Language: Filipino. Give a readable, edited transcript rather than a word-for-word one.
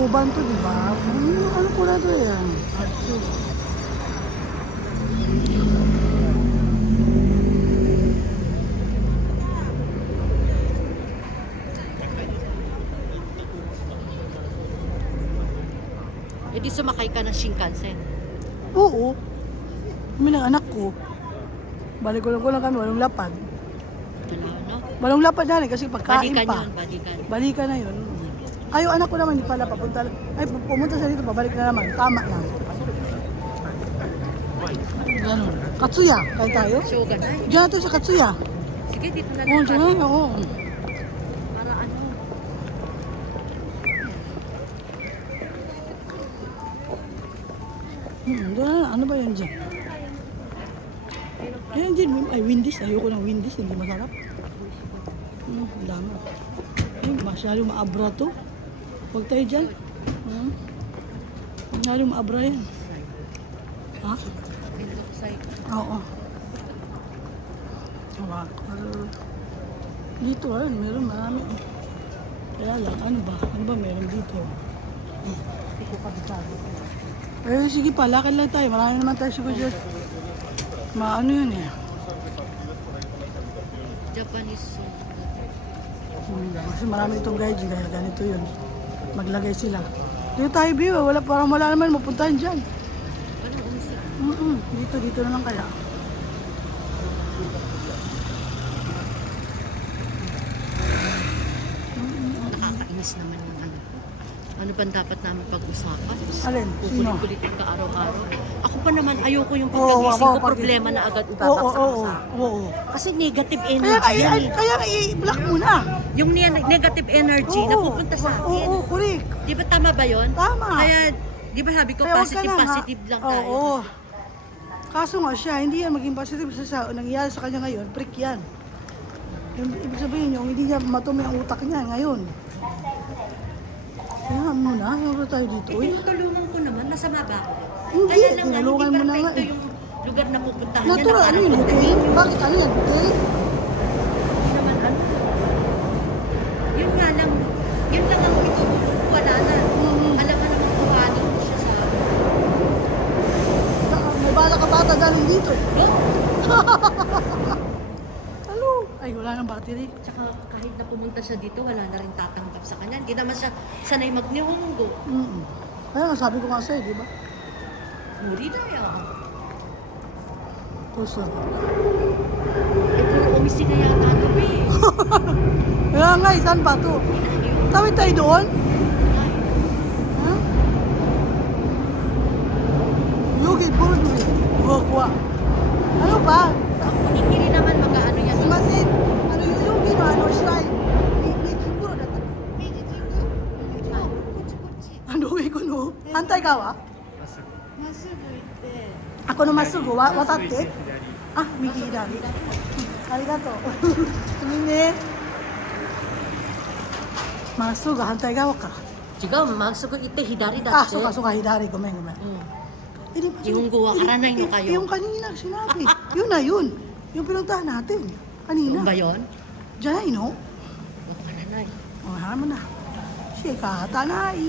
Tacloban to, di ba? Ano ko na to yan? Atsu. E di sumakay ka ng Shinkansen. Oo. Kami ng anak ko. Balik ko lang kami, walang lapad. Wala, no? Walang lapad na rin kasi pagkain Balikan pa. yun, balikan. Balikan na yun. Ayaw anak ko naman, hindi pala papunta. Ay, pumunta sa dito, pabalik na naman. Tama lang. Ganun. Katsuya, kain tayo. Shogun. Ay, Diyan na to sa Katsuya. sige, dito na Oo, lang. diyan na, oo. Para ano? Diyan na, ano ba yun dyan? Ayan dyan, ay Wendy's. Ayoko ng Wendy's, hindi masarap. Lama. Ay, masyadong maabra to. Huwag tayo dyan. Masyadong maabra yan. Ha? Oo. Diba? Dito, ayun, meron marami. Kaya lang, ano ba? Ano ba meron dito? Hindi ko kabisado. Eh, sige pa, lakad lang tayo. Marami naman tayo siguro dyan. Maano yun eh. Japanese soup. Kasi marami itong gaijin, kaya ganito yun. Maglagay sila. Dito tayo, Biwa. Parang wala naman mapuntahan dyan. Walang umisa. Dito na lang kaya. Nakakainis naman yung ano. Ano bang dapat namin pag-usapan? Alin? Sino? Kulit-kulitin ka araw-araw. Ako pa naman, ayoko yung Oo, pagkagising ako, ko, problema na agad Oo, ibabaksak oo, ko sa oo. Kasi negative Kaya energy yan eh. kaya i-block mo na. Yung negative energy na pupunta sa akin. Oo, correct. Di ba tama ba yun? Tama. Kaya, di ba sabi ko, Kaya wag ka na nga. positive lang tayo. Oo. Kaso nga siya, hindi yan maging positive sa nangyayari sa kanya ngayon, prick yan. Ibig sabihin yung hindi niya matumi ang utak niya ngayon. Kaya muna, ayaw tayo dito. Uy. Tinutulungan ko naman, masama ba ako? Hindi, Kaya lang nga, tinulungan hindi mo na nga perfecto eh. yung lugar na pupuntahan niya na Natural, ano parang yun, hotel? condominium. Bakit ano yan, hotel? Hindi naman ano. Yun nga lang, yun lang ang itutulong ko, wala na. Alam mo naman kuhanin ko siya sa May bala ka bata galing dito eh. no? Hello? Ay, wala nang battery. Tsaka kahit na pumunta siya dito, wala na rin tatanggap sa kanya. Hindi naman siya sanay magnihongo. Kaya nga sabi ko nga sa'yo, di ba? Muri na yan. Puso. Eh, puro umisi na yata gabi eh. Kaya nga, saan ba ito? Tawid tayo doon? Ha? Yugid, puro doon. Buwa. Ano ba? Ang kunigiri naman mag-ano yan. Sumasin. Ano yung yugid, ano shrine? Siguro na ito. Ano ko no? Antay ka wa? Ako no masugo, watatte? Ah,右左。ありがとう。Sumine. まっすぐ反対側か。 Chigaw, magsugod ite, hidari Ah, dati. suka, suka, hidari. Gomen, gomen. Eh, Yung guwa, karanay nyo kayo. Yung kanina, sinabi. Yun na yun. Yung pinuntahan natin. Kanina. Yung ba yun? Diyan na, ino? O, karanay. Oh, hama na. Shika, tanai.